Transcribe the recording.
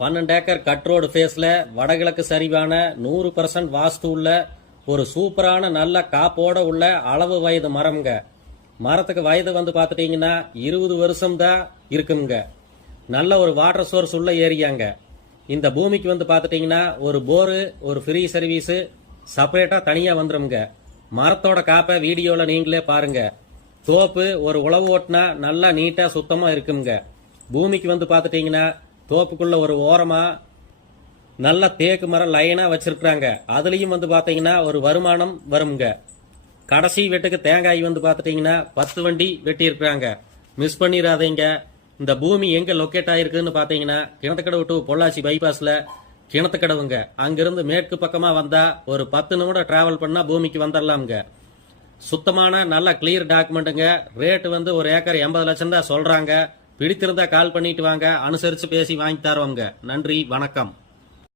12 acre cut road ஃபேஸ்ல வடகிழக்கு சரிவான 100% வாஸ்து உள்ள ஒரு சூப்பரான நல்ல காப்போட உள்ள அளவு வயது மரம்ங்க. மரத்துக்கு வயது வந்து பாத்துட்டீங்கன்னா 20 வருஷம் தான் இருக்குங்க. நல்ல ஒரு வாட்டர் சோர்ஸ் உள்ள ஏரியாங்க. இந்த பூமிக்கு வந்து பாத்துட்டீங்கன்னா ஒரு போரு, ஒரு ஃப்ரீ சர்வீஸ் செப்பரேட்டா தனியா வந்துருங்க. மரத்தோட காப்பை வீடியோல நீங்களே பாருங்க. தோப்பு ஒரு உழவு ஓட்டினா நல்லா நீட்டா சுத்தமா இருக்குங்க. பூமிக்கு வந்து பாத்துட்டீங்கன்னா தோப்புக்குள்ள ஒரு ஓரமா நல்ல தேக்கு மரம் லைனா வச்சிருக்காங்க. அதுலயும் வந்து பாத்தீங்கன்னா ஒரு வருமானம் வருங்க. கடைசி வெட்டுக்கு தேங்காய் வந்து பாத்துட்டீங்கன்னா 10 வண்டி வெட்டி இருக்கிறாங்க. மிஸ் பண்ணிடாதீங்க. இந்த பூமி எங்க லொக்கேட் ஆயிருக்குன்னு பாத்தீங்கன்னா கிணத்துக்கடவு டு பொள்ளாச்சி பைபாஸ்ல கிணத்துக்கடவுங்க. அங்கிருந்து மேற்கு பக்கமா வந்தா ஒரு 10 நிமிடம் டிராவல் பண்ணா பூமிக்கு வந்துடலாம்ங்க. சுத்தமான நல்ல கிளியர் டாக்குமெண்ட்டுங்க. ரேட்டு வந்து ஒரு ஏக்கர் 80 லட்சம் தான் சொல்றாங்க. பிடித்திருந்தா கால் பண்ணிட்டு வாங்க, அனுசரிச்சு பேசி வாங்கி தருவோங்க. நன்றி, வணக்கம்.